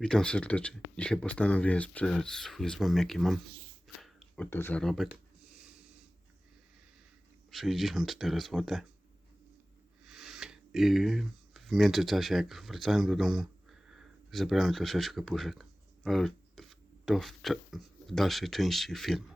Witam serdecznie. Dzisiaj postanowiłem sprzedać swój złom jaki mam. Oto zarobek. 64 zł. I w międzyczasie jak wracałem do domu zebrałem troszeczkę puszek. Ale to w, w dalszej części filmu.